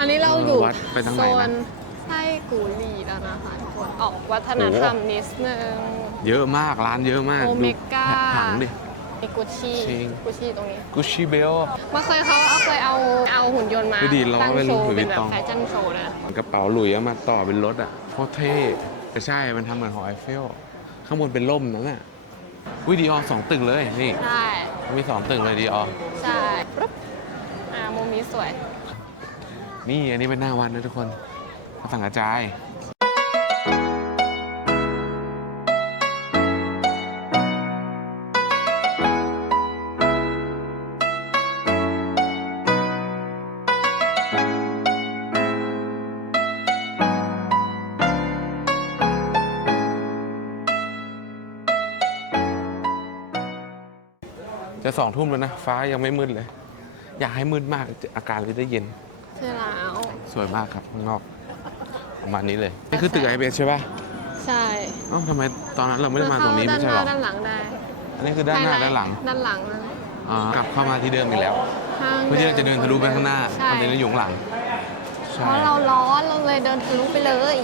อันนี้เราอยู่วัดไปทางไหโซนนะ นไส้กูหลีแล้วนะคะทุกคนออกวัฒนธรรมนิดนึง เยอะมากร้านเยอะมากโอเมก้า ดูถังดิ มีกุชชี่จริง กุชชี่ตรงนี้กุชชี่เบลเมื่อเคยเขาเอาเคยเอาเอาหุ่นยนต์มาไม่ดีเราตั้งไม่โชรู้ว์ถือเป็นแบไม่ต้บองแฟชั่นโชว์นะกระเป๋าหลุยเอามาต่อเป็นรถอะโคตรเท่แต่ใช่มันทำเหมือนหอไอเฟล ข้างบนเป็นร่มนั่นน่ะวิดีออสองตึกเลยนี่ ใช่ มีสองตึกเลยดีออใช่ปุ๊บอ่ามุมนี้สวย นี่อันนี้เป็นหน้าวันนะทุกคนพระสังกระจาย จะสองทุ่มแล้วนะ ฟ้ายังไม่มืดเลย อยากให้มืดมากอากาศเลยจะเย็น ใช่แล้ว สวยมากครับข้างนอกประมาณนี้เลยนี่คือตึกไอเบสใช่ป่ะใช่เอ้าทำไมตอนนั้นเราไม่ได้มาตรงนี้ไม่ใช่หรอด้านหน้าด้านหลังได้อันนี้คือด้านหน้าไฮไลท์ด้านหลังด้านหลังนะอ่ากลับเข้ามาที่เดิมอีกแล้วทางเพื่อที่เราจะเดินทะลุไปข้างหน้าใช่คอนเทนเนอร์อยู่ข้างหลังเพใช่ ราะเราร้อนเราเลยเดินทะลุไปเลย